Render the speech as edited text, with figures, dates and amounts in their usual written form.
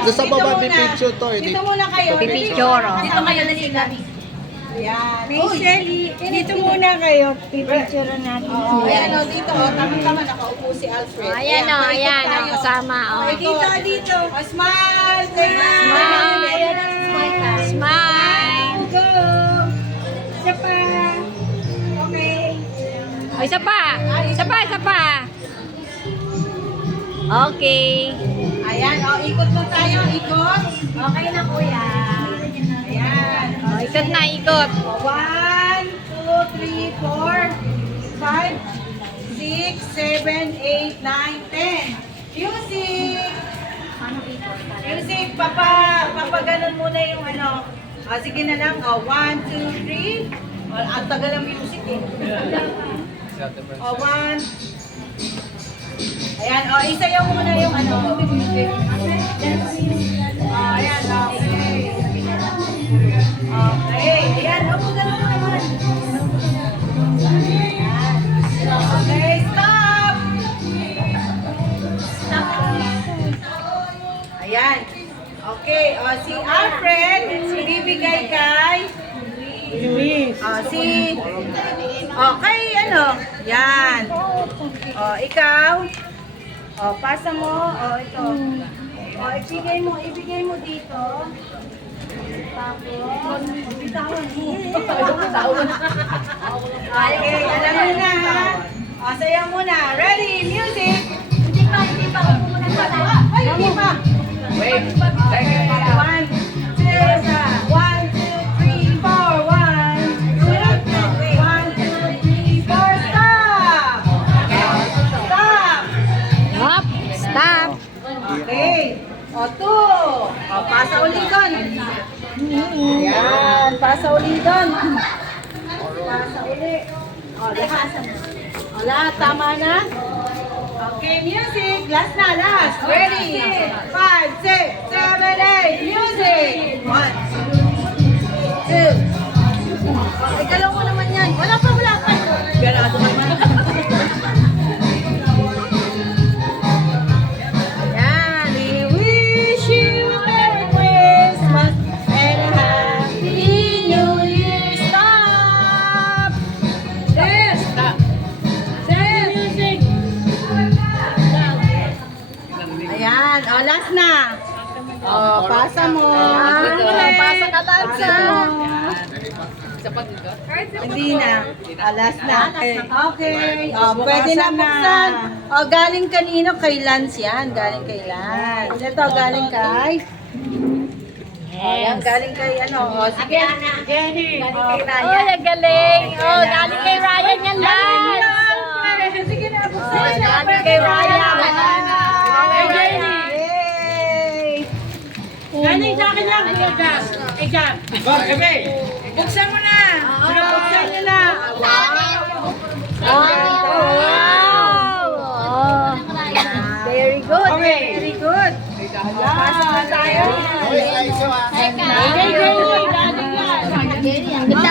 Doon sa baba, may picture to. Dito muna kayo. Pipicture, oh. Dito kayo na sila. Ayan. May Shelly, dito muna kayo. Pipicture natin. Oo, ayan o, dito o. Tama-tama, nakaupo si Alfred. Ayan o, paikot ayan o, tayo. kasama o. Dito, dito. Smile! Smile! Smile! Go! Isa pa. Okay. O, isa pa! Isa pa, isa pa! Okay. Ayan, o, ikot na tayo, ikot. Okay na, kuya. Ayan. O, ikot na, ikot. 1, 2, 3, 4, 5, 6, 7, 8, 9, 10. Music! Music, papaganon muna yung ano. Sige na lang. 1, 2, 3. Ang tagal ng music eh. 1. Ayan, isayaw muna yung ano. Ayan, okay. Okay, ayan, ganun mo naman. Okay, stop! Stop. Ayan. Okay, si Alfred, bibigay kay Luis. Kay ano? Yan. Ikaw. Pasa mo. Ito. Ibigay mo dito. Tapos, bitawan mo. Okay, alam mo na ha. Sayaw muna. Ready, music. Hindi pa. Hindi pa. Hindi pa. Wait. 1, 2, 3, 4. 1, 2, 3, 4. Stop! Stop! Up, stop. Okay. 2. Pasa ulit doon. Ayan, pasa ulit doon. Pasa ulit. Lahat, tama na? Okay, music. Last na, last. Ready? 5, 6, 7, 8. Music. 1, 2. Ikalaw mo naman yan. Wala pa. Ganado naman. Yan. We wish you a Merry Christmas and a Happy New Year. Stop! Yes! Stop! Yes! Music! Ayan. Last na. Pasa mo. Pasa ka lang sa. Hindi na. Last na. Okay. Pwede na buksan. Galing kanino? Kay Lance yan. Galing kay Lance. Ito, galing kay... Yan, galing kay ano. Sige. Jenny. Galing kay Ryan. Oh, ang galing. Oh, galing kay Ryan yan lang. Sige na, buksan na. Galing kay Ryan. Kay Jenny. Galing sa akin lang. Exam. Buksan mo na. Buksan nyo na. Wow. Oh. Very good. Very good. Pasok na tayo. Ang ganda